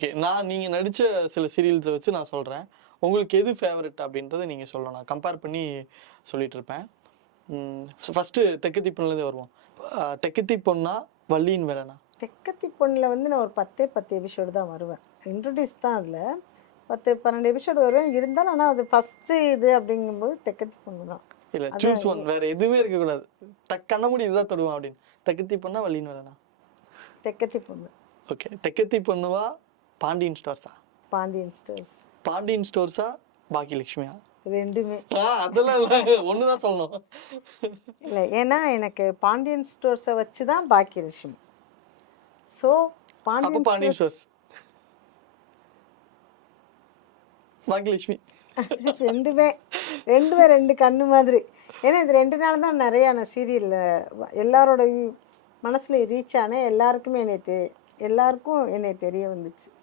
Okay. நீங்க நடிச்ச சில சீரியல்ஸ வச்சு நான் சொல்றேன். உங்களுக்கு எது ஃபேவரைட் அப்படின்றத நீங்க சொல்லணும். நான் கம்பேர் பண்ணி சொல்லிட்டு இருப்பேன். ஃபர்ஸ்ட்டு தெக்கத்தி பொண்ணுலேருந்தே வருவோம். தெக்கத்தி பொண்ணா, வள்ளியின் வேலனா? தெக்கத்தி பொண்ணில் வந்து நான் ஒரு 10 எபிசோடு தான் வருவேன். இன்ட்ரடியூஸ் தான் அதில் 10-12 எபிசோடு வருவேன் இருந்தாலும். ஆனால் அது ஃபஸ்ட்டு இது அப்படிங்கும்போது தெக்கத்தி பொண்ணு தான். இல்ல சூஸ் ஒன். வேற எதுவுமே இருக்கக்கூடாது. கண்ண மூடி இதுதான் தொடுவேன் அப்படின்னு. தெக்கத்தி பொண்ணா, வள்ளியின் வேலனா? தெக்கத்தி பொண்ணு. ஓகே. தெக்கத்தி பொண்ணுவா, பாண்டியன் ஸ்டோர்ஸா? பாண்டியன் ஸ்டோர்ஸ். பாண்டியன் ஸ்டோர்ஸா, பாக்கியலட்சுமியா? ரெண்டுமே. அதெல்லாம் இல்ல. ஒண்ணுதான் சொல்லணும். இல்லை, ஏன்னா எனக்கு பாண்டியன் ஸ்டோர்ஸை வச்சு தான் பாக்கியலட்சுமி. ஸோ அப்ப பாண்டியன் ஸ்டோர்ஸ். பாக்கியலட்சுமி. ரெண்டுமே ரெண்டு கண்ணு மாதிரி. ஏன்னா இது 2 நாள் தான் நிறையா நான் சீரியலில் எல்லாரோட மனசில் ரீச் ஆனேன். எல்லாருக்கும் என்னை தெரிய வந்துச்சு.